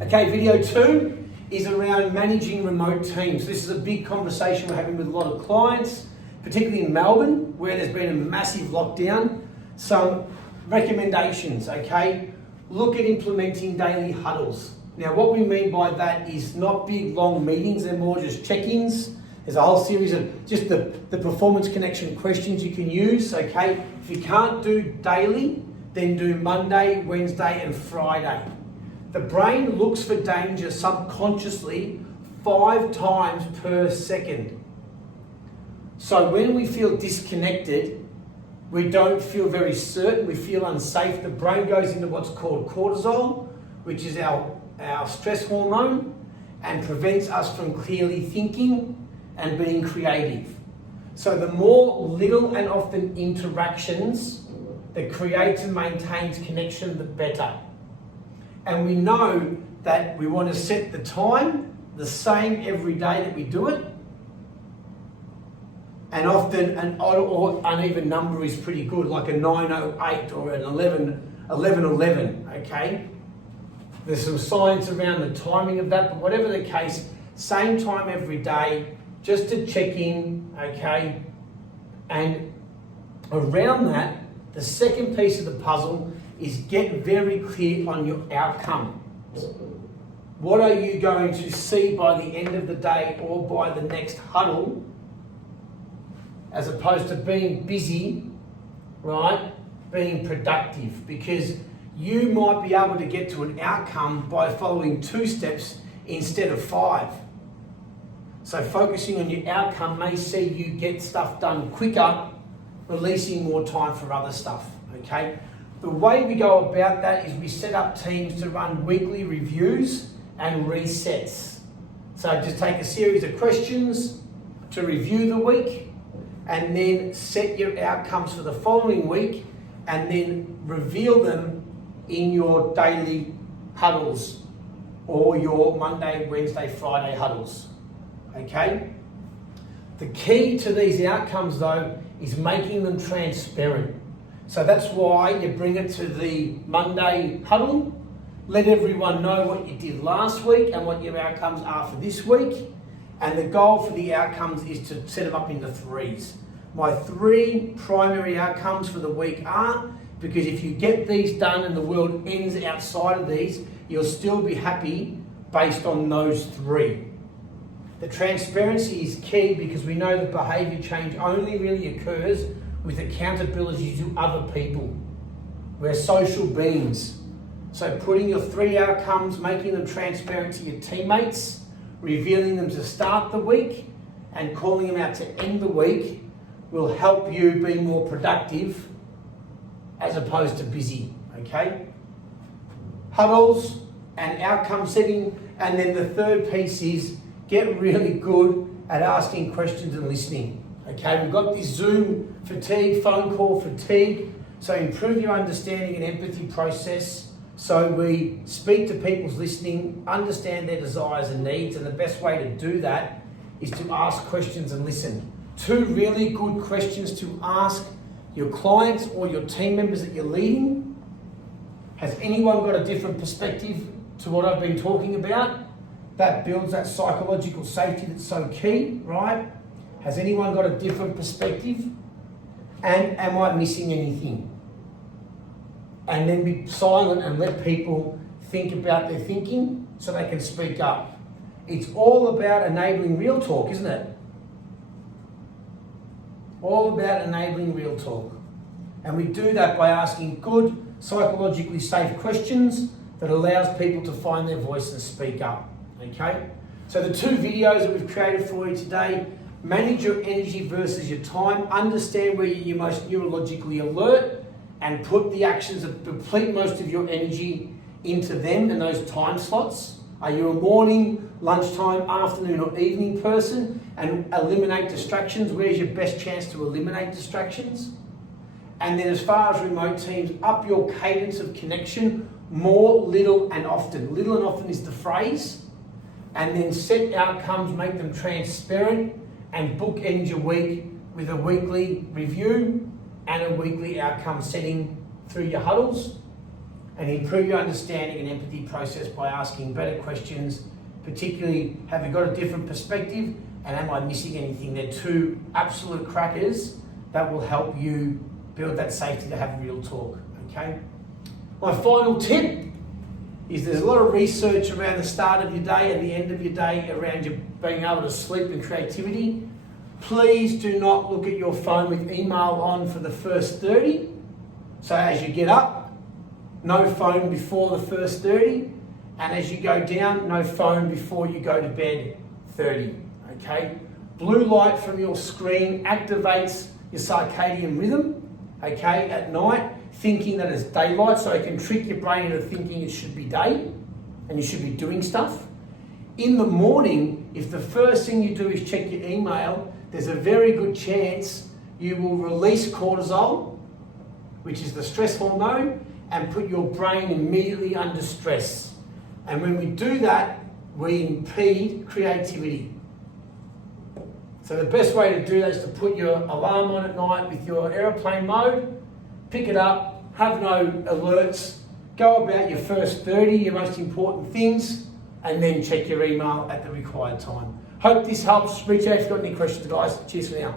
Okay, video 2 is around managing remote teams. This is a big conversation we're having with a lot of clients, particularly in Melbourne, where there's been a massive lockdown. Some recommendations, okay? Look at implementing daily huddles. Now, what we mean by that is not big, long meetings, they're more just check-ins. There's a whole series of just the performance connection questions you can use, okay? If you can't do daily, then do Monday, Wednesday, and Friday. The brain looks for danger subconsciously 5 times per second. So when we feel disconnected, we don't feel very certain, we feel unsafe, the brain goes into what's called cortisol, which is our stress hormone, and prevents us from clearly thinking and being creative. So the more little and often interactions that creates and maintains connection, the better. And we know that we want to set the time the same every day that we do it. And often an odd or uneven number is pretty good, like a 908 or an 1111, okay? There's some science around the timing of that, but whatever the case, same time every day, just to check in, okay? And around that, the second piece of the puzzle is get very clear on your outcome. What are you going to see by the end of the day or by the next huddle, as opposed to being busy, right? Being productive, because you might be able to get to an outcome by following 2 steps instead of 5. So focusing on your outcome may see you get stuff done quicker, releasing more time for other stuff, okay? The way we go about that is we set up teams to run weekly reviews and resets. So just take a series of questions to review the week, and then set your outcomes for the following week, and then reveal them in your daily huddles or your Monday, Wednesday, Friday huddles, okay? The key to these outcomes though is making them transparent. So that's why you bring it to the Monday huddle, let everyone know what you did last week and what your outcomes are for this week. And the goal for the outcomes is to set them up into 3s. My 3 primary outcomes for the week are, because if you get these done and the world ends outside of these, you'll still be happy based on those 3. The transparency is key because we know that behaviour change only really occurs with accountability to other people. We're social beings. So putting your 3 outcomes, making them transparent to your teammates, revealing them to start the week, and calling them out to end the week will help you be more productive as opposed to busy, okay? Huddles and outcome setting, and then the third piece is get really good at asking questions and listening. Okay, we've got this Zoom fatigue, phone call fatigue, so improve your understanding and empathy process so we speak to people's listening, understand their desires and needs, and the best way to do that is to ask questions and listen. 2 really good questions to ask your clients or your team members that you're leading. Has anyone got a different perspective to what I've been talking about? That builds that psychological safety that's so key, right? Has anyone got a different perspective? And am I missing anything? And then be silent and let people think about their thinking so they can speak up. It's all about enabling real talk, isn't it? All about enabling real talk. And we do that by asking good, psychologically safe questions that allows people to find their voice and speak up, okay? So the 2 videos that we've created for you today: manage your energy versus your time, understand where you're most neurologically alert, and put the actions that deplete most of your energy into them and those time slots. Are you a morning, lunchtime, afternoon or evening person? And eliminate distractions. Where's your best chance to eliminate distractions? And then as far as remote teams, up your cadence of connection, more, little and often. Little and often is the phrase. And then set outcomes, make them transparent, and bookend your week with a weekly review and a weekly outcome setting through your huddles. and improve your understanding and empathy process by asking better questions, particularly, have you got a different perspective, and am I missing anything? They're two absolute crackers that will help you build that safety to have real talk, okay? My final tip is there's a lot of research around the start of your day and the end of your day around you being able to sleep and creativity. Please do not look at your phone with email on for the first 30. So as you get up, no phone before the first 30. And as you go down, no phone before you go to bed, 30, okay? Blue light from your screen activates your circadian rhythm, okay, at night, thinking that it's daylight, so it can trick your brain into thinking it should be day and you should be doing stuff. In the morning, if the first thing you do is check your email, there's a very good chance you will release cortisol, which is the stress hormone, and put your brain immediately under stress. And when we do that, we impede creativity. So the best way to do that is to put your alarm on at night with your aeroplane mode, pick it up, have no alerts, go about your first 30, your most important things, and then check your email at the required time. Hope this helps. Reach out if you've got any questions, guys. Cheers for now.